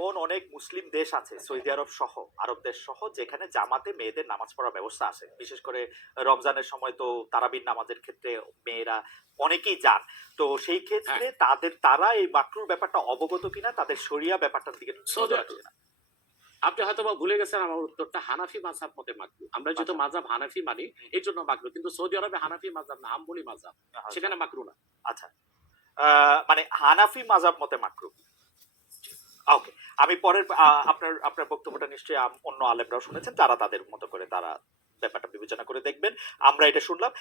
এমন অনেক মুসলিম দেশ আছে, সৌদি আরব সহ, আরব দেশ সহ, যেখানে জামাতে মেয়েদের নামাজ পড়ার ব্যবস্থা আছে। বিশেষ করে রমজানের সময় তো তারাবির নামাজের ক্ষেত্রে মেয়েরা অনেকেই যান। তো সেই ক্ষেত্রে তারা এই মাকরুর ব্যাপারটা অবগত কিনা, তাদের শরিয়া ব্যাপারটার দিকে নজর রাখে কিনা। আপনি হয়তো বা ভুলে গেছেন আমার উত্তরটা হানাফি মাযহাব মতে মাকরু। আমরা যেহেতু মাযহাব হানাফি মানি এই জন্য মাকরু, কিন্তু সৌদি আরবে হানাফি মাযহাব না, হাম্বলি মাযহাব, সেখানে মাকরু না। আচ্ছা, মানে হানাফি মাযহাব মতে মাকরু। ওকে, আমি পরের আপনার বক্তব্যটা নিশ্চয়ই অন্য আলেমরাও শুনেছেন, তারা তাদের মতো করে তারা ব্যাপারটা বিবেচনা করে দেখবেন। আমরা এটা শুনলাম।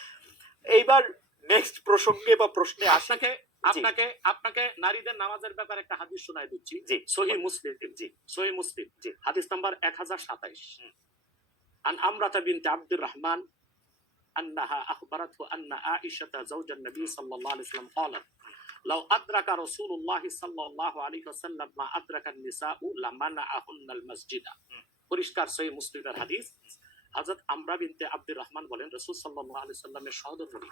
এইবার নেক্সট প্রসঙ্গে বা প্রশ্নে আপনাকে আপনাকে আপনাকে নারীদের নামাজের ব্যাপারে একটা হাদিস শোনায় দিচ্ছি। সহিহ মুসলিম, সহিহ মুসলিম হাদিস নাম্বার 1027। আন আমরাতা বিনতে আব্দুর রহমান আন্নাহা আখবারাতহু আন্না আয়েশাতা যাওজান নবী সাল্লাল্লাহু আলাইহি ওয়াসাল্লাম ক্বালাত লাউ আদরাকা রাসূলুল্লাহ সাল্লাল্লাহু আলাইহি ওয়াসাল্লাম মা আদরাকান নিসাউ লামানাআহুন্নাল মাসজিদা। পরিষ্কার সহিহ মুসলিমের হাদিস। হযরত আমরা বিনতে আব্দুর রহমান বলেন, রাসূল সাল্লাল্লাহু আলাইহি ওয়াসাল্লামের সহধর্মিণী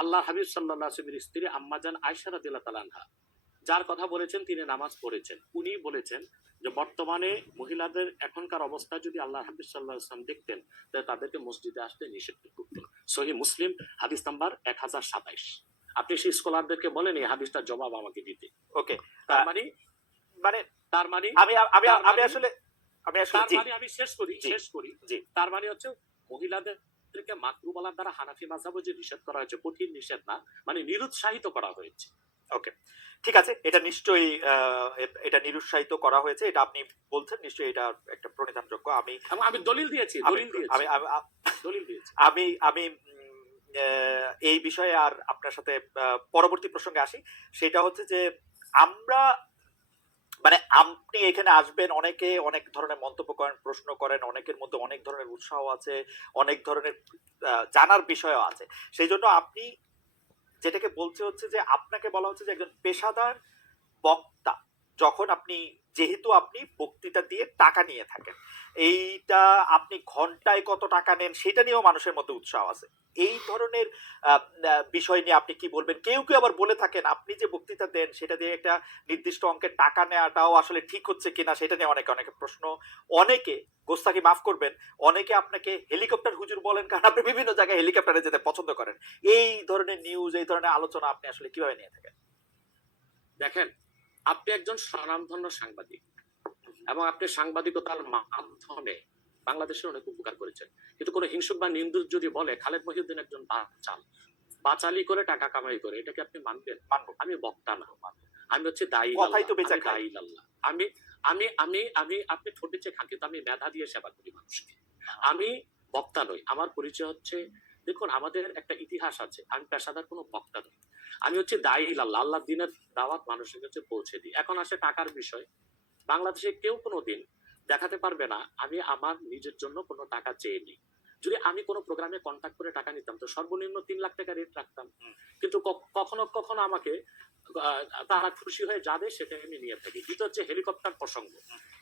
আল্লাহর হাবিব সাল্লাল্লাহু আলাইহি ওয়াসাল্লামের স্ত্রী আম্মাজান আয়েশা রাদিয়াল্লাহু তাআলা আনহা, যার কথা বলেছেন তিনি নামাজ পড়েছেন, উনি বলেছেন যে বর্তমানে মহিলাদের এখনকার অবস্থা যদি আল্লাহর হাবিব সাল্লাল্লাহু আলাইহি ওয়াসাল্লাম দেখতেন তাহলে তাদেরকে মসজিদে আসতে নিষেধ করতেন। সহিহ মুসলিম হাদিস নাম্বার 1027। আপনি সেই স্কলারদেরকে বলেন এই হাদিসটার জবাব আমাকে দিতে। ওকে, তার মানে আমি শেষ করি। তার মানে হচ্ছে মহিলাদেরকে মাকরু বলার দ্বারা হানাফি মাযহাবে যে নিষেধ করা হয়েছে, কঠিন নিষেধ না, মানে নিরুৎসাহিত করা হয়েছে। ওকে, ঠিক আছে, এটা নিশ্চয়ই এটা নিরুৎসাহিত করা হয়েছে, এটা আপনি বলছেন, নিশ্চয়ই এটা একটা প্রণিধানযোগ্য। আমি দলিল দিয়েছি। আমি এই বিষয়ে আর আপনার সাথে পরবর্তী প্রসঙ্গে আসি। সেটা হচ্ছে যে আমরা মানে আপনি এখানে আসবেন, অনেকে অনেক ধরনের মন্তব্য করেন, প্রশ্ন করেন, অনেকের মধ্যে অনেক ধরনের উৎসাহ আছে, অনেক ধরনের জানার বিষয়ও আছে। সেই জন্য আপনি যেটাকে বলছে হচ্ছে যে আপনাকে বলা হচ্ছে যে একজন পেশাদার বক্তা, যখন যেহেতু আপনি বক্তৃতা দিয়ে টাকা নিয়ে থাকেন, এইটা আপনি ঘন্টায় কত টাকা নেন সেটা নিয়েও মানুষের মধ্যে উৎসাহ আছে। এই ধরনের বিষয় নিয়ে আপনি কি বলবেন? কেউ কেউ আবার বলে থাকেন আপনি যে বক্তৃতা দেন সেটা দিয়ে একটা নির্দিষ্ট অঙ্কের টাকা নেওয়াটাও আসলে ঠিক হচ্ছে কিনা, সেটা নিয়ে অনেকে প্রশ্ন। অনেকে, গোস্তাকি মাফ করবেন, অনেকে আপনাকে হেলিকপ্টার হুজুর বলেন, কারণ আপনি বিভিন্ন জায়গায় হেলিকপ্টারে যেতে পছন্দ করেন। এই ধরনের নিউজ, এই ধরনের আলোচনা আপনি আসলে কিভাবে নিয়ে থাকেন? দেখেন, আপনি একজন স্বনামধন্য সাংবাদিক এবং আপনি সাংবাদিকতার মাধ্যমে বাংলাদেশের অনেক উপকার করেছেন, কিন্তু কোনো হিংসুক বা নিন্দুক যদি বলে খালেদ মহিউদ্দিন একজন বাচালি করে টাকা কামাই করে, এটাকে আপনি মানবেন? মানবো। আমি বক্তা না, আমি হচ্ছে দায়ী আল্লাহ। আমি আপনি ঠোঁটে চেয়ে খান, কিন্তু আমি মেধা দিয়ে সেবা করি মানুষকে। আমি বক্তা নই। আমার পরিচয় হচ্ছে, দেখুন আমাদের একটা ইতিহাস আছে, আমি পেশাদার কোনো বক্তা নই। আমি হচ্ছে দায়ী আল্লাহ, আল্লাহ দিনের দাওয়াত মানুষের কাছে পৌঁছে দিই। এখন আসে টাকার বিষয়। বাংলাদেশে কেউ কোনোদিন দেখাতে পারবে না আমি আমার নিজের জন্য কোনো টাকা চেয়ে নিই। যদি আমি কোনো প্রোগ্রামে কন্ট্যাক্ট করে টাকা নিতাম তো সর্বনিম্ন 3 লাখ টাকা রেট রাখতাম, কিন্তু কখনো কখনো আমাকে তারা খুশি হয়ে যাবে সেটা আমি নিয়ে থাকি। দ্বিতীয় হচ্ছে হেলিকপ্টার প্রসঙ্গ,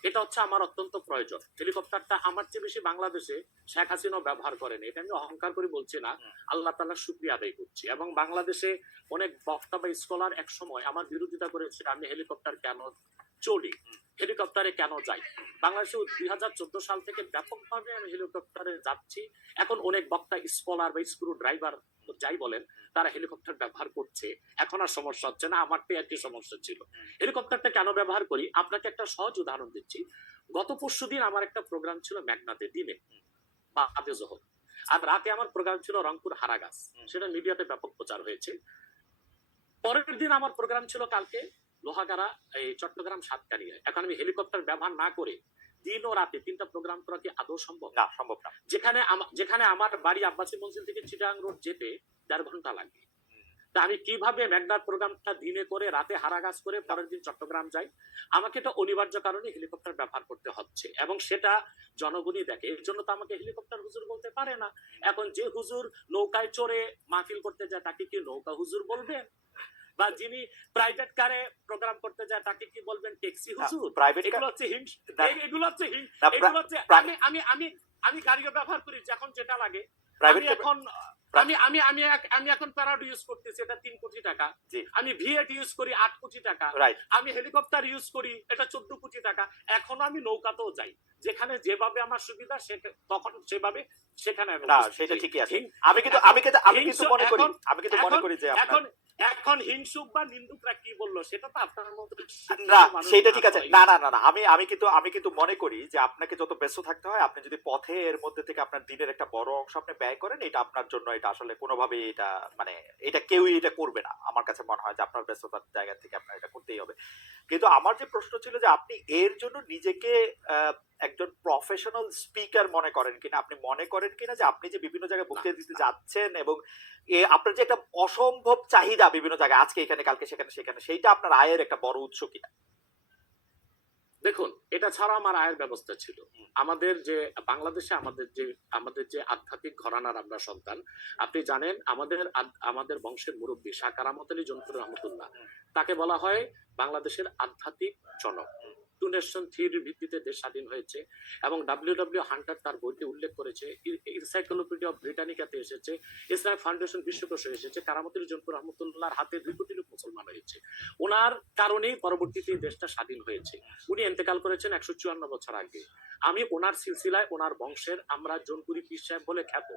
এটা হচ্ছে আমার অত্যন্ত প্রয়োজন। হেলিকপ্টারটা আমার চেয়ে বেশি বাংলাদেশে শেখ হাসিনাও ব্যবহার করেনি, এটা আমি অহংকার করে বলছি না, আল্লাহ তাআলার শুকরিয়া আদায় করছি। এবং বাংলাদেশে অনেক বক্তা বা স্কলার এক সময় আমার বিরোধিতা করেছে, আমি হেলিকপ্টার কেন চলি, হেলিকপ্টারে কেন যাই। বাংলাদেশে 2014 সাল থেকে ব্যাপকভাবে আমি হেলিকপ্টারে যাচ্ছি। এখন অনেক বক্তা, স্কলার বা স্ক্রু ড্রাইভার যাই বলেন, তারা হেলিকপ্টার ব্যবহার করছে, এখন আর সমস্যা হচ্ছে না। আমার তো একই সমস্যা ছিল। হেলিকপ্টারটা কেন ব্যবহার করি, আপনাকে একটা সহজ উদাহরণ দিচ্ছি। গত পরশুদিন আমার একটা প্রোগ্রাম ছিল মেঘনাতে, দিনে বা আদে জোহর, আর রাতে আমার প্রোগ্রাম ছিল রংপুর হারাগাছ, সেটা মিডিয়াতে ব্যাপক প্রচার হয়েছে। পরের দিন আমার প্রোগ্রাম ছিল কালকে লোহাগাড়া, এই চট্টগ্রাম সাতকানিয়া। এখন আমি হেলিকপ্টার ব্যবহার না করে দিন ও রাতে 3টা প্রোগ্রাম করা কি আদৌ সম্ভব? না, সম্ভব না। যেখানে আমার বাড়ি আব্বাসী মঞ্জিল থেকে চিটাগাং রোড যেতে 1.5 ঘন্টা লাগে, তা আমি কিভাবে মেঘনার প্রোগ্রামটা দিনে করে রাতে হারাগাছ করে পরের দিন চট্টগ্রাম যাই? আমাকে তো অনিবার্য কারণে হেলিকপ্টার ব্যবহার করতে হচ্ছে, এবং সেটা জনগণই দেখে। এর জন্য তো আমাকে হেলিকপ্টার হুজুর বলতে পারে না। এখন যে হুজুর নৌকায় চড়ে মাহফিল করতে যায় তাকে কি নৌকা হুজুর বলবেন? বা যিনি প্রাইভেট কারে প্রোগ্রাম করতে যায় তাকে কি বলবেন? ট্যাক্সি হুজুর? এগুলো হচ্ছে আমি গাড়িও ব্যবহার করি যখন যেটা লাগে। আমি এখন আমি আমি আমি আমি এখন প্যারাড ইউজ করতেছি, এটা 3 কোটি টাকা। আমি ভিএট ইউজ করি 8 কোটি টাকা। আমি হেলিকপ্টার ইউজ করি, এটা 14 কোটি টাকা। এখন আমি নৌকাতেও যাই, যেখানে যেভাবে আমার সুবিধা তখন সেভাবে সেখানে আমি না, সেটা ঠিকই আছে। আমি কিন্তু মনে করি যে এখন হিংসুক বা নিন্দুকরা কি বললো সেটা তো আপনার মতো না, সেটা ঠিক আছে। না না না না, আমি কিন্তু মনে করি যে আপনাকে যত ব্যস্ত থাকতে হয়, আপনি যদি পথে এর মধ্যে থেকে আপনার দিনের একটা বড় অংশ আপনি ব্যয় করেন, এটা আপনার জন্য এটা আসলে কোনোভাবেই এটা মানে এটা কেউই এটা করবে না। আমার কাছে মনে হয় যে আপনার ব্যস্ততার জায়গা থেকে আপনার এটা করতেই হবে। কিন্তু আমার যে প্রশ্ন ছিল যে আপনি এর জন্য নিজেকে একজন প্রফেশনাল স্পিকার মনে করেন কিনা, আপনি মনে করেন কিনা যে আপনি যে বিভিন্ন জায়গায় বক্তৃতা দিতে যাচ্ছেন এবং আপনার যে একটা অসম্ভব চাহিদা বিভিন্ন জায়গায়, আজকে এখানে কালকে সেখানে, সেইটা আপনার আয়ের একটা বড় উৎস কিনা? দেখুন, এটা ছাড়া আমার আয়ের ব্যবস্থা ছিল। আমাদের যে বাংলাদেশে আমাদের যে আধ্যাত্মিক ঘরানার আমরা সন্তান, আপনি জানেন আমাদের বংশের মুরব্বী শাহ কারামত আলী জনপুর রহমতুল্লাহ, তাকে বলা হয় বাংলাদেশের আধ্যাত্মিক জনক। টু নেশন থিওরির ভিত্তিতে দেশ স্বাধীন হয়েছে এবং ডব্লিউ হান্টার তার বইতে উল্লেখ করেছে, এনসাইক্লোপিডিয়া অফ ব্রিটানিকাতে এসেছে, ইসলামিক ফাউন্ডেশন বিশ্বকোষে এসেছে, কারামত আলী জনপুর রহমতুল্লাহর হাতে 2 কোটি লোক মুসলমান হয়েছে। ওনার কারণেই পরবর্তীতে দেশটা স্বাধীন হয়েছে। উনি ইন্তেকাল করেছেন 154 বছর আগে। আমি ওনার সিলসিলায়, ওনার বংশের আমরা জনপুরি পীর সাহেব বলে খ্যাত।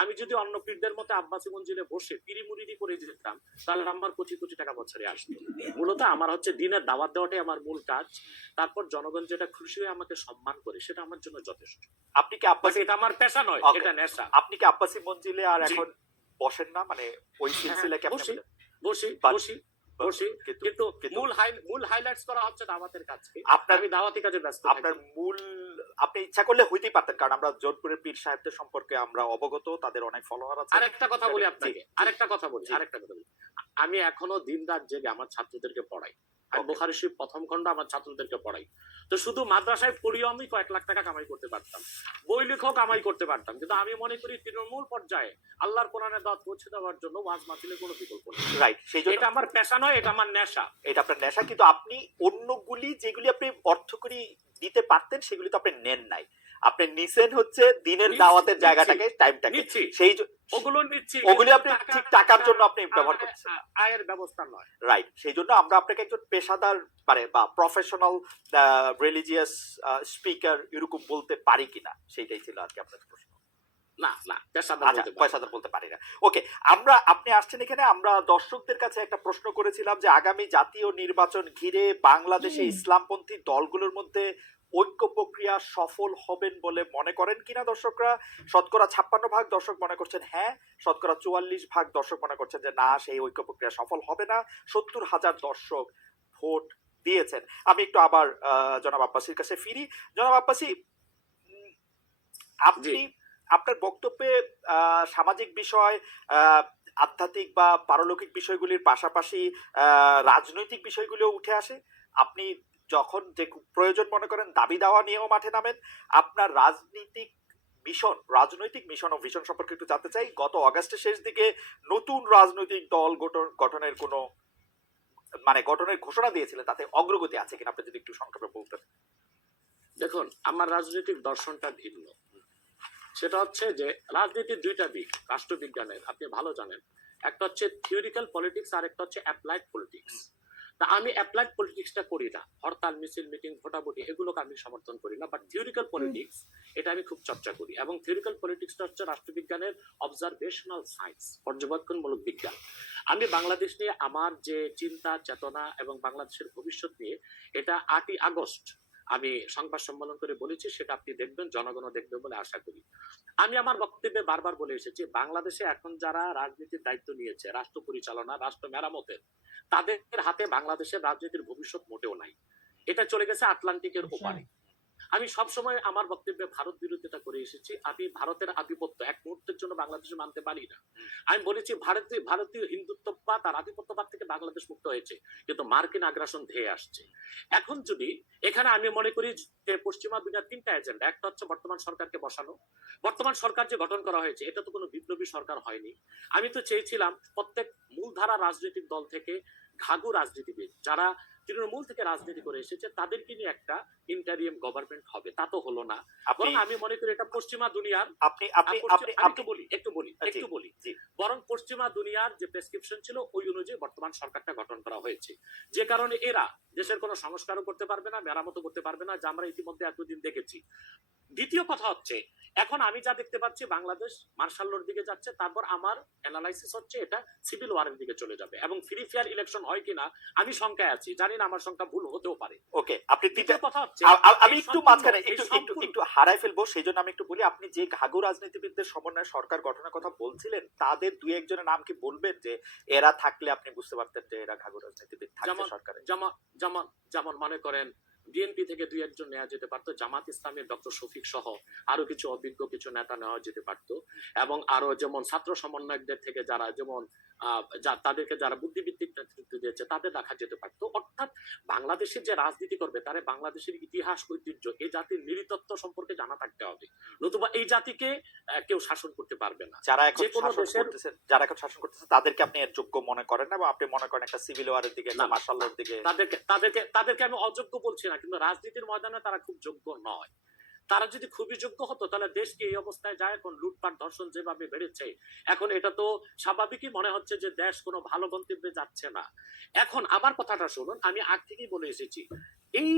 আমি যদি অন্য পীরদের মতো আব্বাসী মঞ্জিলে বসে পিরি মুরিদি করে যেতাম, তাহলে আমার কোটি কোটি টাকা বছরে আসতো। মূলত আমার হচ্ছে দিনের দাওয়াত দেওয়াটাই আমার মূল কাজ। তারপর জনগণ যেটা খুশি হয়ে আমাকে সম্মান করে, সেটা আমার জন্য যথেষ্ট। আপনি কি আব্বাসী, এটা আমার পেশা নয়, এটা নেশা। আপনি কি আব্বাসী মঞ্জিলে আর এখন বসেন না? মানে ওই সিলসিলা কি আপনি? বসি, কিন্তু মূল হাইলাইটস করা হচ্ছে দাওয়াতের কাজকে। আমি দাওয়াতি কাজে ব্যস্ত। আপনার মূল, আপনি ইচ্ছা করলে হইতেই পারতেন, কারণ আমরা জোধপুরের পীর সাহেবদের সম্পর্কে আমরা অবগত, তাদের অনেক ফলোয়ার আছে। আরেকটা কথা বলি আপনাকে, আরেকটা কথা বলি। আমি এখনো দিন রাত জেগে আমার ছাত্রদেরকে পড়াই। আমি বুখারী শরীফ প্রথম খণ্ড আমার ছাত্রদেরকে পড়াই। তো শুধু মাদ্রাসায় পড়িও আমি কয়েক লাখ টাকা কামাই করতে পারতাম, বই লেখক কামাই করতে পারতাম, কিন্তু আমি মনে করি তৃণমূল পর্যায়ে আল্লাহর কোরআনের দাওয়াত পৌঁছে দেওয়ার জন্য ওয়াজ মাহফিলের কোনো বিকল্প নেই। রাইট, এটা আমার পেশা নয়, এটা আমার নেশা। এটা আপনার নেশা, কিন্তু আপনি অন্যগুলি যেগুলি আপনি অর্থ করি দিতে পারতেন সেগুলি তো আপনি নেন নাই। আপনি নিছেন হচ্ছে দিনের দাওয়াতের জায়গাটাকে, টাইমটাকে, সেই ওগুলি আপনি ঠিক টাকার জন্য আপনি ব্যবহার করছেন, আয়ের ব্যবস্থা নয়। রাইট, সেই জন্য আমরা আপনাকে একজন পেশাদার মানে বা প্রফেশনাল রিলিজিয়াস স্পিকার এরকম বলতে পারি কিনা, সেইটাই ছিল আর কি আপনার প্রশ্ন। না, পেশাদার বলতে পারি না। ওকে, আপনি আসছেন এখানে, আমরা দর্শকদের কাছে একটা প্রশ্ন করেছিলাম যে আগামী জাতীয় নির্বাচন ঘিরে বাংলাদেশে ইসলামপন্থী দলগুলোর মধ্যে ঐক্য প্রক্রিয়া সফল হবেন বলে মনে করেন কিনা দর্শকরা। শতকরা 56% দর্শক মনে করছেন হ্যাঁ, শতকরা 44% দর্শক মনে করছেন যে না, সেই ঐক্য প্রক্রিয়া সফল হবে না। 70,000 দর্শক ভোট দিয়েছেন। আমি একটু আবার জনাব আব্বাসীর কাছে ফিরি। জনাব আব্বাসী, আপনি আপনার বক্তব্যে সামাজিক বিষয়, আধ্যাত্মিক বা পারলৌকিক বিষয়গুলির পাশাপাশি রাজনৈতিক বিষয়গুলো উঠে আসে। আপনি যখন যে প্রয়োজন মনে করেন দাবি দাওয়া নিয়েও মাঠে নামেন। আপনার রাজনৈতিক মিশন ও ভিশন সম্পর্কে একটু জানতে চাই। গত অগাস্টের শেষ দিকে নতুন রাজনৈতিক দল গঠনের কোনো গঠনের ঘোষণা দিয়েছিলেন, তাতে অগ্রগতি আছে কিনা আপনি যদি একটু সংক্ষেপে বলতেন। দেখুন, আমার রাজনৈতিক দর্শনটা ভিন্ন। সেটা হচ্ছে যে রাজনীতির 2টা দিক রাষ্ট্রবিজ্ঞানের, আপনি ভালো জানেন। একটা হচ্ছে থিওরিক্যাল পলিটিক্স, আর একটা হচ্ছে অ্যাপ্লাইড পলিটিক্স। তা আমি অ্যাপ্লাইড পলিটিক্সটা করি না, হরতাল মিছিল মিটিং ভোটাভুটি এগুলোকে আমি সমর্থন করি না। বাট থিওরিক্যাল পলিটিক্স এটা আমি খুব চর্চা করি, এবং থিওরিক্যাল পলিটিক্সটা হচ্ছে রাষ্ট্রবিজ্ঞানের অবজারভেশনাল সায়েন্স, পর্যবেক্ষণমূলক বিজ্ঞান। আমি বাংলাদেশ নিয়ে আমার যে চিন্তা চেতনা এবং বাংলাদেশের ভবিষ্যৎ নিয়ে, এটা 8ই আগস্ট আমি সংবাদ সম্মেলন করে বলেছি, সেটা আপনি দেখবেন, জনগণও দেখবে বলে আশা করি। আমি আমার বক্তব্যে বারবার বলে এসেছি, বাংলাদেশে এখন যারা রাজনীতির দায়িত্ব নিয়েছে, রাষ্ট্র পরিচালনা, রাষ্ট্র মেরামতের, তাদের হাতে বাংলাদেশের রাজনীতির ভবিষ্যৎ মোটেও নাই। এটা চলে গেছে আটলান্টিকের ওপারে। আমি সবসময় আমার বক্তব্যে ভারত বিরোধিতা করে এসেছি। আমি ভারতের আধিপত্য এক মুহূর্তের জন্য বাংলাদেশে মানতে পারি না। আমি বলেছি ভারতীয় হিন্দুত্ববাদ আর আধিপত্যবাদ থেকে বাংলাদেশ মুক্ত হয়েছে, কিন্তু মার্কিন আগ্রাসন ধেয়ে আসছে। এখন যদি এখানে আমি মনে করি যে পশ্চিমা দুনিয়ার 3টা এজেন্ডা, একটা হচ্ছে বর্তমান সরকারকে বসানো। বর্তমান সরকার যে গঠন করা হয়েছে, এটা তো কোনো বিপ্লবী সরকার হয়নি। আমি তো চেয়েছিলাম প্রত্যেক মূলধারা রাজনৈতিক দল থেকে ঘাগু রাজনীতিবিদ, যারা তৃণমূল থেকে রাজনীতি করে এসেছে, তাদেরকে নিয়ে একটা ইন্টারিয়াম গভর্নমেন্ট হবে, তা তো হলো না। আপনি বরং আমি মনে করি এটা পশ্চিমা দুনিয়ার, আপনি আপনি আপনি আমি আপনি একটু বলি জি বরং পশ্চিমা দুনিয়ার যে প্রেসক্রিপশন ছিল ওই অনুযায়ী বর্তমান সরকারটা গঠন করা হয়েছে, যে কারণে এরা দেশের কোনো সংস্কারও করতে পারবে না, মেরামতও করতে পারবে না, যা আমরা ইতিমধ্যে এতদিন দেখেছি। দ্বিতীয় কথা হচ্ছে, এখন আমি যা দেখতে পাচ্ছি বাংলাদেশ মার্শাল লর দিকে যাচ্ছে, তারপর আমার অ্যানালাইসিস হচ্ছে এটা সিভিল ওয়ারের দিকে চলে যাবে, এবং ফ্রি ফেয়ার ইলেকশন হয় কিনা আমি শঙ্কায় আছি, জানি না, আমার শঙ্কা ভুল হতেও পারে। ওকে, আপনি দ্বিতীয় কথা হচ্ছে, আমি একটু মাঝখানে একটু হারাই ফেলবো, সেই জন্য আমি একটু বলি, আপনি যে ঘাঘু রাজনীতিবিদদের সমন্বয়ে সরকার গঠনের কথা বলছিলেন, তাদের দুই একজনের নাম কি বলবেন, যে এরা থাকলে আপনি বুঝতে পারতেন যে এরা ঘাঘু রাজনীতিবিদ থাকছে সরকারে? যেমন মনে করেন বিএনপি থেকে দুই একজন নেওয়া যেতে পারতো, জামাত ইসলামের ডক্টর শফিক সহ আরো কিছু অভিজ্ঞ কিছু নেতা নেওয়া যেতে পারতো, এবং আরো যেমন ছাত্র সমন্বয়কদের থেকে যারা যেমন তাদেরকে যারা বুদ্ধিভিত্তিক নেতৃত্ব দিয়েছে তাদের রাখা যেতে পারতো। অর্থাৎ বাংলাদেশের যে রাজনীতি করবে তারা বাংলাদেশের ইতিহাস, ঐতিহ্য, এই জাতির নৃতত্ব সম্পর্কে জানা থাকতে হবে, নতুবা এই জাতিকে কেউ শাসন করতে পারবে না। যারা এখন শাসন করতেছে তাদেরকে আপনি এর যোগ্য মনে করেন না, বা আপনি মনে করেন একটা সিভিল ওয়ারের দিকে, একটা মার্শাল লর দিকে? তাদেরকে আমি অযোগ্য বলছি না, কিন্তু রাজনীতির ময়দানে তারা খুব যোগ্য নয়। তারা যদি খুবই যোগ্য হতো তাহলে দেশকে এই অবস্থায় যায়, এখন লুটপাট ধর্ষণ যেভাবে বেড়েছে, এখন এটা তো স্বাভাবিকই মনে হচ্ছে যে দেশ কোনো ভালো গন্তব্যে যাচ্ছে না। এখন আমার কথাটা শুনুন, আমি আগ থেকেই বলে এসেছি, এই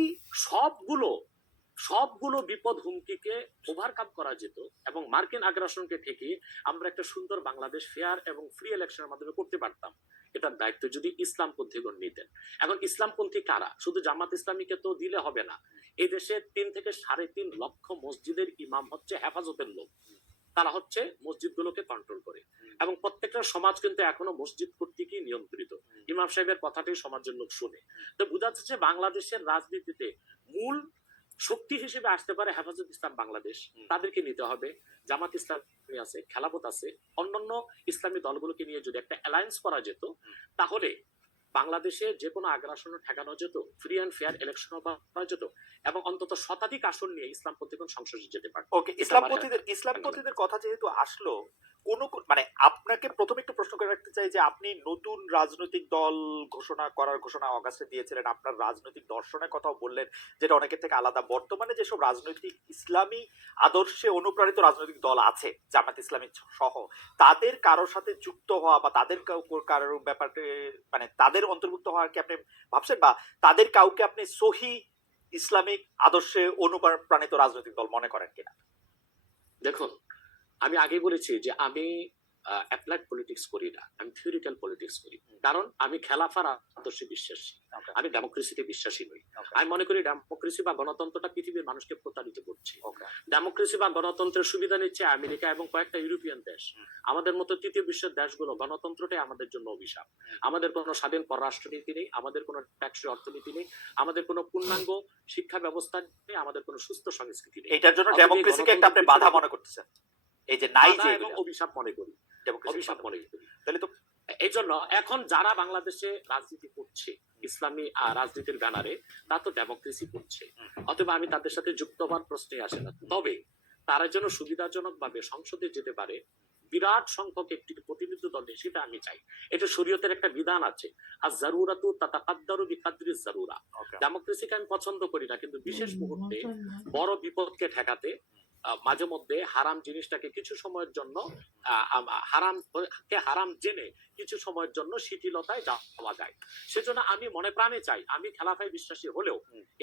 সবগুলো বিপদ হুমকিকে ওভারকাম করা যেত, এবং মার্কিন আগ্রাসনকে ঠেকিয়ে আমরা একটা সুন্দর বাংলাদেশ ফেয়ার এবং ফ্রি ইলেকশনের মাধ্যমে করতে পারতাম। এটার দায়িত্ব যদি ইসলামপন্থীগণ নিতেন। এখন ইসলামপন্থী কারা? শুধু জামাত ইসলামীকে তো দিলে হবে না, এই দেশে 3 থেকে 3.5 লক্ষ মসজিদের ইমাম হচ্ছে হেফাজতের লোক, তারা হচ্ছে মসজিদগুলোকে কন্ট্রোল করে, এবং প্রত্যেকটা সমাজ কিন্তু এখনো মসজিদ কর্তৃকই নিয়ন্ত্রিত, ইমাম সাহেবের কথাটাই সমাজের লোক শুনে। তো বোঝা যাচ্ছে বাংলাদেশের রাজনীতিতে মূল শক্তি হিসেবে আসতে পারে হেফাজত ইসলাম বাংলাদেশ, তাদেরকে নিতে হবে। জামাত ইসলামী আছে, খেলাফত আছে, অন্যান্য ইসলামী দলগুলোকে নিয়ে যদি একটা অ্যালায়েন্স করা যেত, তাহলে বাংলাদেশে যে কোনো আগ্রাসন ঠেকানো যেত, ফ্রি অ্যান্ড ফেয়ার ইলেকশন করা যেত, এবং অন্তত শতাধিক আসন নিয়ে ইসলামপন্থীগণ সংসদে যেতে পারত। ওকে, ইসলামপন্থীদের কথা যেহেতু আসলো, মানে আপনাকে প্রথমে একটু প্রশ্ন করে রাখতে চাই যে আপনি নতুন রাজনৈতিক দল ঘোষণা অগাস্টে দিয়েছিলেন, আপনার রাজনৈতিক দর্শনের কথাও বললেন, যেটা অনেকের থেকে আলাদা। বর্তমানে যেসব রাজনৈতিক ইসলামী আদর্শে অনুপ্রাণিত রাজনৈতিক দল আছে, জামাত ইসলামী সহ, তাদের কারোর সাথে যুক্ত হওয়া বা তাদের কারোর ব্যাপারে মানে তাদের অন্তর্ভুক্ত হওয়ার কি আপনি ভাবছেন, বা তাদের কাউকে আপনি সহি ইসলামিক আদর্শে অনুপ্রাণিত রাজনৈতিক দল মনে করেন কিনা? দেখুন, আমি আগে বলেছি যে আমি অ্যাপ্লাইড পলিটিক্স করি না, আমি থিওরিক্যাল পলিটিক্স করি, কারণ আমি খেলাফার আদর্শে বিশ্বাসী, আমি ডেমোক্রেসিতে বিশ্বাসী নই। আমি মনে করি ডেমোক্রেসি বা গণতন্ত্রটা পৃথিবীর মানুষকে প্রতারিত করছে। ডেমোক্রেসি বা গণতন্ত্রের সুবিধা নিচ্ছে আমেরিকা এবং কয়েকটা ইউরোপিয়ান দেশ। আমাদের মতো তৃতীয় বিশ্বের দেশগুলো গণতন্ত্রটাই আমাদের জন্য অভিশাপ। আমাদের কোনো স্বাধীন পররাষ্ট্রনীতি নেই, আমাদের কোনো ট্যাক্সি অর্থনীতি নেই, আমাদের কোনো পূর্ণাঙ্গ শিক্ষা ব্যবস্থা নেই, আমাদের কোনো সুস্থ সংস্কৃতি নেই। এটার জন্য ডেমোক্রেসিকে একটা আপনি বাধা মনে করতেছেন? এই যে নাই, যে অভিশাপ মনে করি, তাহলে তো এই জন্য এখন যারা বাংলাদেশে রাজনীতি করছে ইসলামী রাজনীতির ব্যানারে, তা তো ডেমোক্রেসি করছে, অথবা আমি তাদের সাথে যুক্ত হওয়ার প্রশ্নে আসে না। তবে তারা যেন সুবিধাজনক ভাবে সংসদে যেতে পারে, বিরাট সংখ্যক একটি প্রতিনিধি দল, সেটা আমি চাই। এটা শরীয়তের একটা বিধান আছে, আর জারুরাতু তাতাকাদ্দারু বিকাদরি জারুরা। ডেমোক্রেসিকে আমি পছন্দ করি না, কিন্তু বিশেষ মুহূর্তে বড় বিপদকে ঠেকাতে মাঝে মধ্যে হারাম জিনিসটাকে কিছু সময়ের জন্য হারাম জেনে কিছু সময়ের জন্য শিথিলতায় যাওয়া যায়। সেজন্য আমি মনে প্রাণে চাই, আমি খেলাফায় বিশ্বাসী হলেও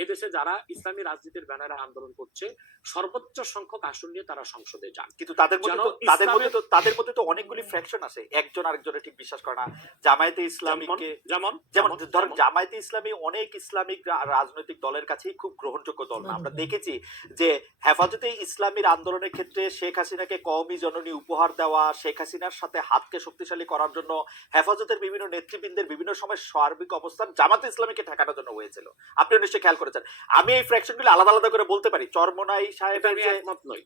এদেশে যারা ইসলামী রাজনীতির ব্যানারে আন্দোলন করছে সর্বোচ্চ সংখ্যক আসন নিয়ে তারা সংসদে যান। কিন্তু তাদের মধ্যে তো অনেকগুলি ফ্র্যাকশন আছে, একজন আরেকজনের ঠিক বিশ্বাস করে না। জামায়াতে ইসলামীকে যেমন ধরেন, জামায়াতে ইসলামী অনেক ইসলামিক রাজনৈতিক দলের কাছেই খুব গ্রহণযোগ্য দল না। আমরা দেখেছি যে হেফাজতে ইসলামীর আন্দোলনের ক্ষেত্রে শেখ হাসিনাকে কওমি জননী উপহার দেওয়া, শেখ হাসিনার সাথে হাতকে শক্তিশালী করার জন্য হেফাজতের বিভিন্ন নেতৃবৃন্দের বিভিন্ন সময় সার্বিক অবস্থান জামাতে ইসলামীকে ঠেকানোর জন্য হয়েছিল। আপনি নিশ্চয়ই খেয়াল করেছেন। আমি এই ফ্র্যাকশনগুলো আলাদা আলাদা করে বলতে পারি। চরমোনাই সাহেবের যে একমত নই,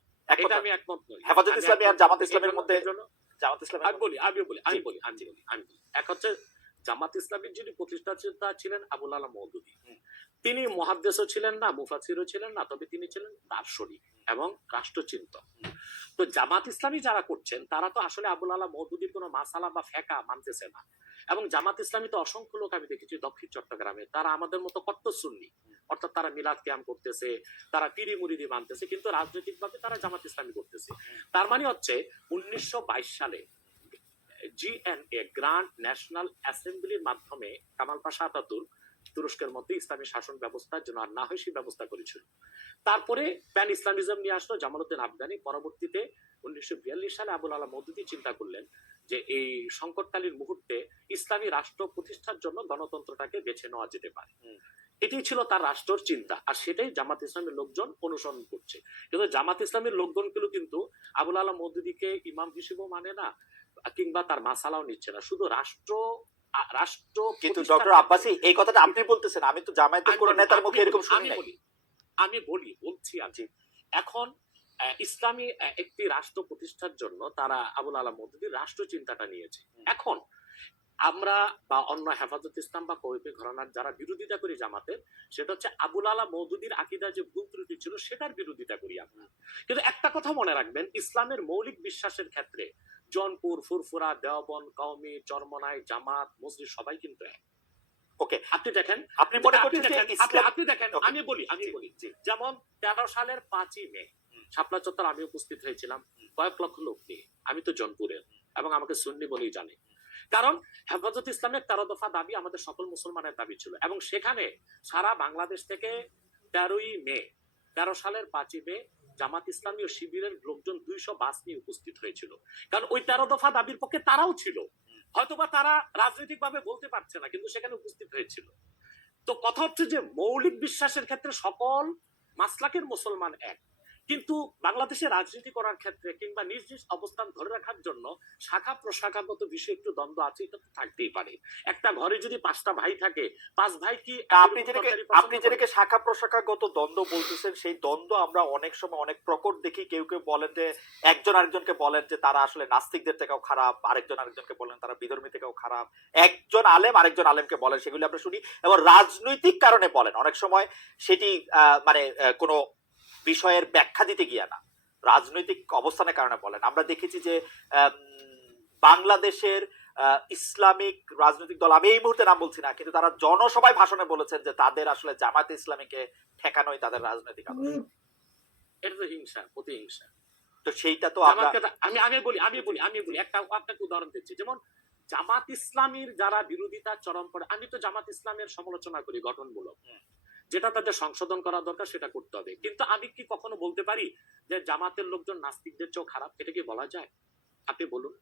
হেফাজত ইসলামী আর জামাত ইসলামের মধ্যে, জামাত ইসলামী আমি বলি এক হচ্ছে জামাত ইসলামের যিনি প্রতিষ্ঠাতা ছিলেন আবুল আলা মওদুদী, তিনি মুহাদ্দিসও ছিলেন না, মুফাসসিরও ছিলেন না, তবে তিনি ছিলেন দার্শনিক এবং রাষ্ট্রচিন্তক। তো জামাত ইসলামী যারা করছেন তারা তো আসলে আবুল আলা মওদুদীর কোনো মাসালা বা ফেকা মানতেছে না। এবং জামাত ইসলামী তো অসংখ্য লোক আমি দেখেছি দক্ষিণ চট্টগ্রামে, তারা আমাদের মতো কট্টর সুন্নি, অর্থাৎ তারা মিলাদ কিয়াম করতেছে, তারা পিরি মুরিদি মানতেছে, কিন্তু রাজনৈতিকভাবে তারা জামাত ইসলামী করতেছে। তার মানে হচ্ছে 1922 সালে জিএনএ গ্র্যান্ড ন্যাশনাল অ্যাসেম্বলির মাধ্যমে কামাল পাশা আতাতুর্ক তুরস্কের মধ্যে ইসলামী শাসন ব্যবস্থার জন্য আর না হয় সেই ব্যবস্থা করেছিল। তারপরে প্যান ইসলামিজম নিয়ে আসলো জামালউদ্দিন আফগানি। পরবর্তীতে 1942 সালে আবুল আলা মওদুদী চিন্তা করলেন যে এই সংকটকালীন মুহূর্তে ইসলামী রাষ্ট্র প্রতিষ্ঠার জন্য গণতন্ত্রটাকে বেছে নেওয়া যেতে পারে। এটাই ছিল তার রাষ্ট্রের চিন্তা, আর সেটাই জামাত ইসলামের লোকজন অনুসরণ করছে। কিন্তু জামাত ইসলামের লোকজনগুলো কিন্তু আবুল আলা মওদুদীকে ইমাম হিসেবেও মানে না, কিংবা তার মাসালাও নিচ্ছে না, শুধু রাষ্ট্র। কিন্তু ডক্টর আব্বাসী এই কথাটা আপনি বলতেছেন, আমি তো জামায়াতের কোন নেতার মুখে এরকম শুনি নাই। আমি বলছি আজ এখন ইসলামী একটি রাষ্ট্র প্রতিষ্ঠার জন্য তারা আবুল আলা মওদুদীর রাষ্ট্র চিন্তাটা নিয়েছে। এখন আমরা বা অন্য হেফাজত ইসলাম বা কওমি ঘরানার যারা বিরোধিতা করি জামাতের, সেটা হচ্ছে আবুল আলা মওদুদীর আকীদা যে ভুল ত্রুটি ছিল সেটার বিরোধিতা করি আমরা। কিন্তু একটা কথা মনে রাখবেন, ইসলামের মৌলিক বিশ্বাসের ক্ষেত্রে জৌনপুর, ফুরফুরা, দেওবন্দ, কওমি, চরমনাই, জামাত, মসজিদ সবাই কিন্তু এক। ওকে, আপনি দেখেন, আপনি মনে করছেন যে আপনি দেখেন, আমি বলি যেমন 13 সালের 5ই মে শাপলা চত্বর আমি উপস্থিত হয়েছিলাম কয়েক লক্ষ লোক নিয়ে। আমি তো জনপুরের এবং আমাকে সুন্নি বলেই জানে, কারণ হেফাজত ইসলামের 13 দফা দাবি আমাদের সকল মুসলমানের দাবি ছিল। এবং সেখানে সারা বাংলাদেশ থেকে 13 সালের 5ই মে জামাত ইসলামী ও শিবিরের লোকজন 200 বাস নিয়ে উপস্থিত হয়েছিল, কারণ ওই 13 দফা দাবির পক্ষে তারাও ছিল। হয়তোবা তারা রাজনৈতিক ভাবে বলতে পারছে না, কিন্তু সেখানে উপস্থিত হয়েছিল। তো কথা হচ্ছে যে মৌলিক বিশ্বাসের ক্ষেত্রে সকল মাসলাকের মুসলমান এক, কিন্তু বাংলাদেশে রাজনীতি করার ক্ষেত্রে কিংবা নিজ নিজ অবস্থান ধরে রাখার জন্য শাখা প্রশাখাগত বিষয়ে একটু দ্বন্দ্ব আছে, এটা তো থাকতেই পারে। একটা ঘরে যদি 5টা ভাই থাকে, 5 ভাই কি আপনি যেটাকে শাখা প্রশাখাগত দ্বন্দ্ব বলতেছেন, সেই দ্বন্দ্ব আমরা অনেক সময় অনেক প্রকট দেখি। কেউ কেউ বলেন যে একজন আরেকজনকে বলেন যে তারা আসলে নাস্তিকদের থেকেও খারাপ, আরেকজন আরেকজনকে বলেন তারা বিধর্মী থেকেও খারাপ, একজন আলেম আরেকজন আলেমকে বলেন, সেগুলি আমরা শুনি এবং রাজনৈতিক কারণে বলেন। অনেক সময় সেটি মানে কোনো বিষয়ের ব্যাখ্যা দিতে গিয়া না, রাজনৈতিক অবস্থানের কারণে বলেন। আমরা দেখেছি যে বাংলাদেশের ইসলামিক রাজনৈতিক দল, আমি এই মুহূর্তে নাম বলছি না, কিন্তু তারা জনসভায় ভাষণে বলেছেন যে তাদের আসলে জামায়াতে ইসলামীকে ঠেকানোই তাদের রাজনৈতিক আদর্শ। এটা তো হিংসা, প্রতিহিংসা। তো সেইটা তো আমি বলি একটা আপনাকে উদাহরণ দিচ্ছি। যেমন জামাত ইসলামীর যারা বিরোধিতা চরম করে, আমি তো জামাত ইসলামের সমালোচনা করি গঠনমূলক, যেটা তাদের সংশোধন করা দরকার সেটা করতে হবে। কিন্তু আমি কি কখনো বলতে পারি যে জামাতের লোকজন নাস্তিকদের চেয়েও খারাপ? এটা কি বলা যায়? আপনি বলুন।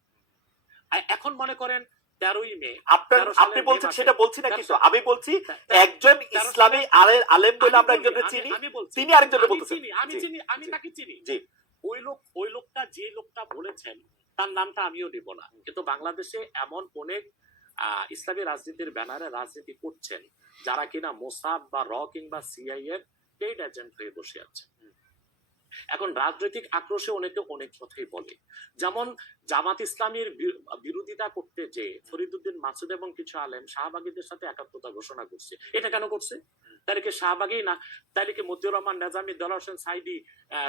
এখন মনে করেন 13ই মে আপনি বলছেন, সেটা বলছি না, কিন্তু আমি বলছি একজন ইসলামী আলেম বলে আমরা একজনকে চিনি, তিনি আরেকজনকে বলতেছেন। আমি তাকে চিনি। ওই লোকটা যে লোকটা বলেছেন তার নামটা আমিও নিব না, কিন্তু বাংলাদেশে এমন অনেক ইসলামী রাজনীতির ব্যানারে রাজনীতি করছেন যারা কিনা মোসাদ বা র কিংবা সিআই এর পেইড এজেন্ট হয়ে বসে আছে। এখন রাজনৈতিক আক্রোশে অনেকে অনেক কথাই বলে, যেমন জামাত ইসলামীর বিরোধিতা করতে যে ফরিদউদ্দিন মাসুদ এবং কিছু আলেম শাহবাগীদের সাথে একাত্মতা ঘোষণা করছে। এটা কেন করছে? তাহলে কি শাহবাগী না, তাহলে কি মতিউর রহমান নেজামী, দেলোয়ার হোসেন সাইদি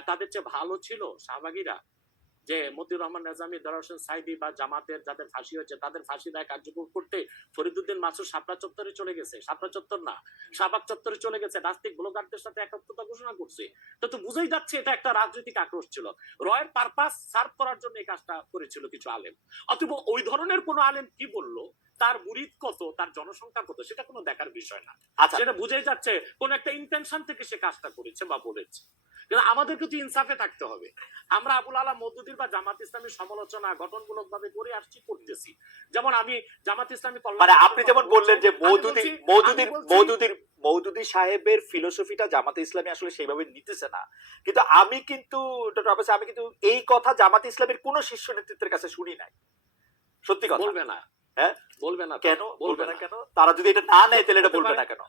তাদের চেয়ে ভালো ছিল শাহবাগীরা? যে মতিউর রহমান নেজামী, দেলোয়ার হোসেন সাইদি বা জামাতের যাদের ফাঁসি হয়েছে তাদের ফাঁসি দায় কার্যকর করতে ফরিদউদ্দিন মাসুদ শাপলা চত্বরে চলে গেছে, শাপলা চত্বর না শাহবাগ চত্বরে চলে গেছে, নাস্তিক ব্লগারদের সাথে একাত্মতা ঘোষণা করছে। তো বুঝাই যাচ্ছে এটা একটা রাজনৈতিক আক্রোশ ছিল, রয়ের পারপাস সার্ভ করার জন্য এই কাজটা করেছিল কিছু আলেম। অথবা ওই ধরনের কোন আলেম কি বললো, তার মুরিদ কত, তার জনসংখ্যা কত, সেটা কোনো দেখার বিষয় না। সেটা বুঝাই যাচ্ছে কোন একটা ইন্টেনশন থেকে সে কাজটা করেছে বা বলেছে। কিন্তু আমাদের কিন্তু ইনসাফে থাকতে হবে। আমরা আবুল আলা মওদুদীর বা জামাত ইসলামীর সমালোচনা গঠনমূলক ভাবে করে আসছি, করতেছি। যেমন আমি জামাত ইসলামী মানে আপনি যেমন বললেন যে মওদুদী সাহেবের ফিলোসফিটা জামাতে ইসলামী আসলে সেইভাবে নিতেছে না, কিন্তু আমি কিন্তু এই কথা জামাতে ইসলামের কোন শীর্ষ নেতৃত্বের কাছে শুনি নাই। সত্যি কথা বলবে না। হ্যাঁ, বলবে না কেন? বলবে না কেন? তারা যদি এটা না নেয় তাহলে এটা বলবে না কেন?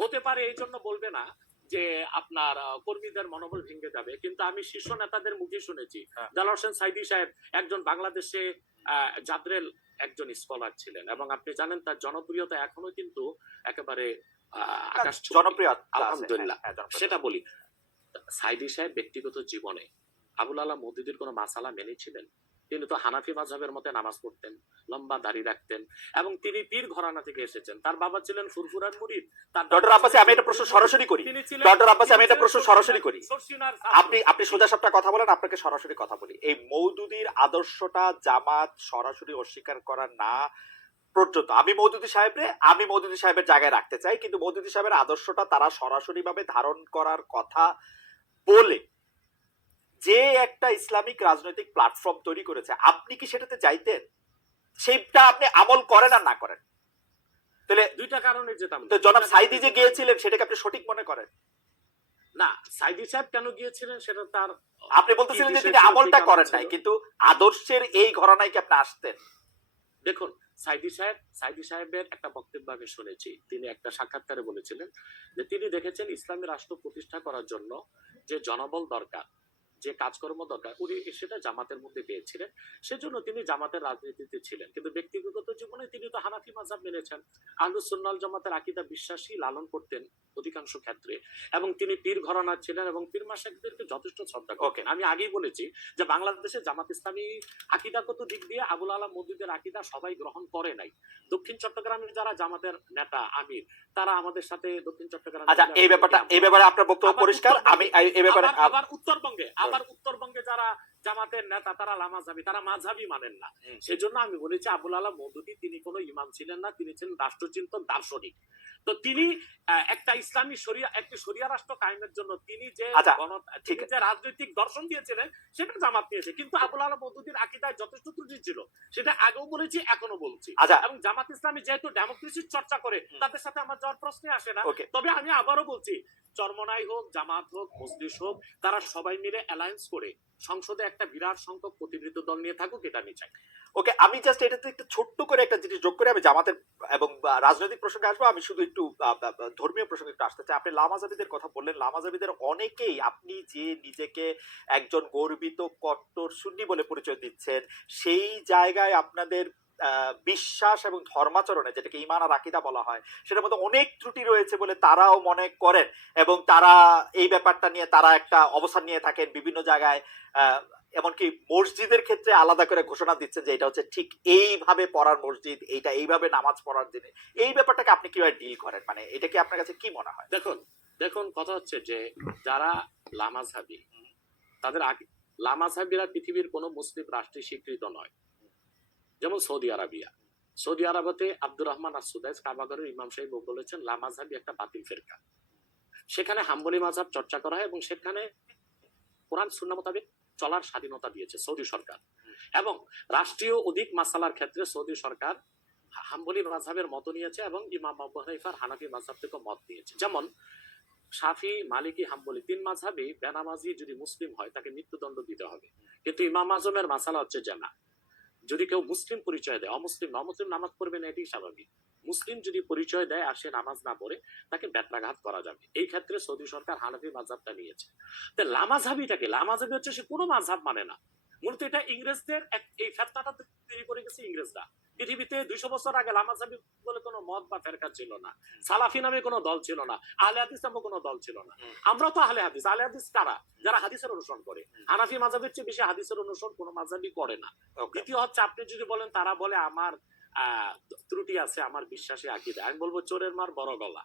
হতে পারে এই জন্য বলবে না যে আপনার কর্মীদের মনোবল ভেঙে যাবে। কিন্তু আমি শীর্ষ নেতাদের মুখে শুনেছি, দেলোয়ার হোসেন সাইদি সাহেব একজন বাংলাদেশে জাদ্রেল একজন স্কলার ছিলেন এবং আপনি জানেন তার জনপ্রিয়তা এখনো কিন্তু একেবারে আকাশ ছোঁয়া। জনপ্রিয় আলহামদুলিল্লাহ, সেটা বলি। সাইদি সাহেব ব্যক্তিগত জীবনে আবুল আলা মওদুদির কোনো মাসালা মেনেছিলেন? তিনি তো হানাফি মাযহাবের মতে নামাজ পড়তেন, লম্বা দাড়ি রাখতেন, এবং তিনি পীর ঘরানা থেকে এসেছেন। তার বাবা ছিলেন ফুরফুরার মুরিদ। ডক্টর আব্বাসী, আমি এটা প্রশ্ন সরাসরি করি। ডক্টর আব্বাসী, আমি এটা প্রশ্ন সরাসরি করি। আপনি সোজা সাপটা কথা বলেন, আপনাকে সরাসরি কথা বলি। এই মওদুদির আদর্শটা জামাত সরাসরি অস্বীকার করা না পর্যন্ত আমি মওদুদি সাহেবের জায়গায় রাখতে চাই, কিন্তু মওদুদি সাহেবের আদর্শটা তারা সরাসরি ভাবে ধারণ করার কথা বলে যে একটা ইসলামিক রাজনৈতিক প্ল্যাটফর্ম তৈরি করেছে, আপনি কি সেটাতে যাইতেন? সেইটা আপনি আমল করেন আর না করেন? তাহলে দুইটা কারণে যেতাম। তো জনাব সাইদি যে গিয়েছিলেন সেটাকে আপনি সঠিক মনে করেন? না, সাইদি সাহেব কেন গিয়েছিলেন সেটা তার, আপনি বলতেছিলেন যে তিনি আমলটা করেন নাই, কিন্তু আদর্শের এই ঘরানায় কি আপনি আসতেন? দেখুন, সাইদি সাহেবের একটা বক্তব্য আমি শুনেছি। তিনি একটা সাক্ষাৎকারে বলেছিলেন যে তিনি দেখেছেন ইসলামী রাষ্ট্র প্রতিষ্ঠা করার জন্য যে জনবল দরকার, যে কাজকর্ম দরকার, উনি সেটা জামাতের মধ্যে পেয়েছিলেন। সেজন্য তিনি জামাতের রাজনীতিতে ছিলেন, কিন্তু ব্যক্তিগত জীবনে তিনি তো হানাফি মাযহাব মেনেছেন। আহলুস সুন্নাহ ওয়াল জামাতের আকীদা বিশ্বাসী লালন করতেন অধিকাংশ ক্ষেত্রে, এবং তিনি পীর ঘরানার ছিলেন এবং পীর মাশায়েখদেরকে যথেষ্ট শ্রদ্ধা করতেন। আমি আগেই বলেছি যে বাংলাদেশে জামাত ইসলামী আকীদাগত দিক দিয়ে আবুল আলা মওদুদের আকীদা সবাই গ্রহণ করে নাই। দক্ষিণ চট্টগ্রামের যারা জামাতের নেতা আমির, তারা আমাদের সাথে দক্ষিণ চট্টগ্রাম। আচ্ছা, এই ব্যাপারে আপনার বক্তব্য পরিষ্কার। আমি এই ব্যাপারে আবার উত্তরবঙ্গে যারা জামাতের নেতা তারা লামাযহাবী, তারা মাযহাবী মানেন না। সেজন্য আমি বলেছি আবুল আলা মওদুদি তিনি কোনো ইমাম ছিলেন না, তিনি ছিলেন রাষ্ট্রচিন্তক, দার্শনিক। তো তিনি একটা ইসলামী একটি শরিয়া রাষ্ট্র কায়েমের জন্য তিনি যে রাজনৈতিক দর্শন দিয়েছিলেন সেটা জামাত নিয়েছে, কিন্তু আবুল আলা মওদুদির আকীদায় যথেষ্ট ত্রুটি ছিল, সেটা আগেও বলেছি, এখনো বলছি। এবং জামাত ইসলামী যেহেতু ডেমোক্রেসির চর্চা করে, তাদের সাথে আমার যাওয়ার প্রশ্নই আসে না। তবে আমি আবারও বলছি, চরমনাই হোক, জামাত হোক, মজলিস হোক, তারা সবাই মিলে অ্যালায়েন্স করে সংসদে একটা বিরাট সংখ্যক প্রতিনিধিত্ব দল নিয়ে থাকুক, এটা আমি চাই। ওকে, আমি জাস্ট এটাতে একটু ছোট্ট করে একটা জিনিস যোগ করে আমি জামাতের এবং রাজনৈতিক প্রসঙ্গে আসবো। আমি শুধু একটু ধর্মীয় প্রসঙ্গে একটু আসতে চাই। আপনি লামাযাবিদের কথা বললেন, লামাযাবিদের অনেকেই, আপনি যে নিজেকে একজন গর্বিত কট্টর সুন্নি বলে পরিচয় দিচ্ছেন, সেই জায়গায় আপনাদের বিশ্বাস এবং ধর্মাচরণে, যেটাকে ঈমান আর আকীদা বলা হয়, সেটার মধ্যে অনেক ত্রুটি রয়েছে বলে তারাও মনে করেন, এবং তারা এই ব্যাপারটা নিয়ে তারা একটা অবস্থান নিয়ে থাকেন বিভিন্ন জায়গায়। এমনকি মসজিদের ক্ষেত্রে আলাদা করে ঘোষণা দিচ্ছেন যে এটা হচ্ছে ঠিক এইভাবে পড়ার মসজিদ, এইটা এইভাবে নামাজ পড়ার জিনিস। এই ব্যাপারটাকে আপনি কিভাবে ডিল করেন? মানে এটা কি আপনার কাছে কি মনে হয়? দেখুন কথা হচ্ছে যে যারা লামাযহাবী, তাদের লামাযহাবীরা পৃথিবীর কোনো মুসলিম রাষ্ট্রে স্বীকৃত নয়। যেমন সৌদি আরবতে আব্দুর রহমান আস-সুদাইস কাবাগরের ইমাম সাহেব বলেছেন লামাযহাবী একটা বাতিল ফিরকা। সেখানে হাম্বলি মাযহাব চর্চা করা হয় এবং সেখানে কোরআন সুন্নাহ মোতাবেক চলার স্বাধীনতা দিয়েছে সৌদি সরকার। এবং রাষ্ট্রীয় অধিক মাসালার ক্ষেত্রে সৌদি সরকার হাম্বলি মাযহাবের মত নিয়েছে এবং ইমাম আবু হানিফার হানাফি মাযহাব থেকে মত নিয়েছে। যেমন শাফি, মালিকি, হাম্বলি 3 মাযহাবী বেনামাজি যদি মুসলিম হয় তাকে মৃত্যুদণ্ড দিতে হবে, কিন্তু ইমাম আজমের মাসালা হচ্ছে যে না, যদি কেউ মুসলিম পরিচয় দেয়, অমুসলিম নামাজ পড়বে না, এটাই স্বাভাবিক। মুসলিম যদি পরিচয় দেয় আর সে নামাজ না পড়ে, তাকে বেত্রাঘাত করা যাবে। এই ক্ষেত্রে সৌদি সরকার হানাফি মাযহাবটা নিয়েছে। তো লামাযহাবীটাকে, লামাযহাবী হচ্ছে সে কোনো মাযহাব মানে না। মূলত এটা ইংরেজদের এই ফেতনাটা তৈরি করে গেছে ইংরেজরা। পৃথিবীতে 200 বছর আগে লামাযহাবী বলে কোনো মত বা ফেরকা ছিল না, সালাফি নামে কোনো দল ছিল না, আহলে হাদিস নামে কোনো দল ছিল না। আমরা তো আহলে হাদিস কারা? যারা হাদিসের অনুসরণ করে। হানাফি মাযহাবের চেয়ে বেশি হাদিসের অনুসরণ কোনো মাযহাবী করে না। দ্বিতীয় হচ্ছে, আপনি যদি বলেন তারা বলে আমার ত্রুটি আছে আমার বিশ্বাসে আকীদা, আমি বলবো চোরের মার বড় গলা।